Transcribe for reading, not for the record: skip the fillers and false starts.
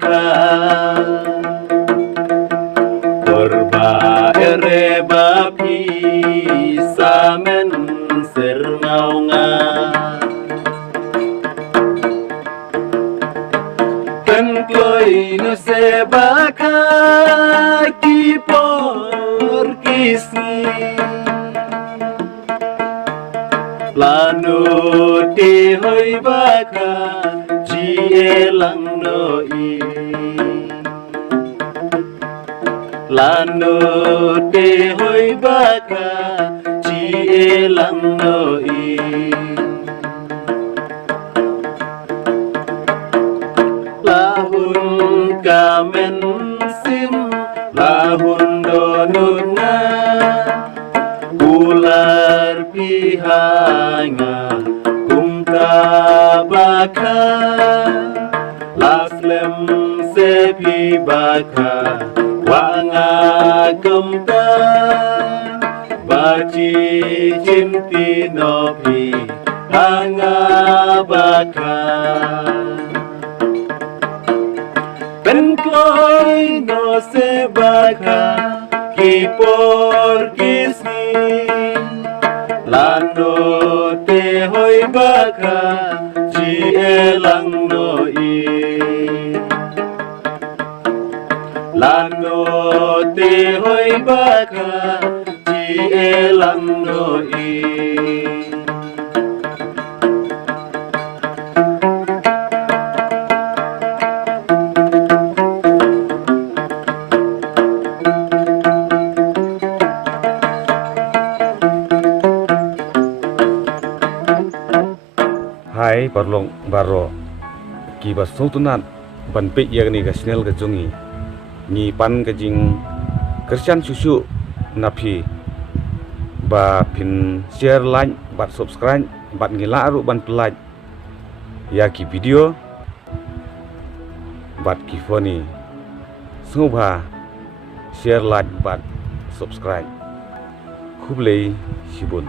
baka Korba ere bapi samen sernaunga Kan kloi no se baka kipor kisi Lanu te hoi baka jie lang no i Lanu te hoi baka jie lang no i Lahun kamen sim lahun donuna ular pihanga kumta baka laslem sepi baka wanga kumta baci cinti nopi hanga baka Ben kloi no se baka kipor kisi Lano te hoi baka jie lang no i Lano te hoi baka jie lang no i Hai parlong baro ki bas sultanat ban pe yagni ga snel ga jungi ni pan ga jing Christian susu napi ba pin share like bat subscribe bat ngila aru ban pelaj ya ki video bat ki foni sungba share like bat subscribe kublei sibun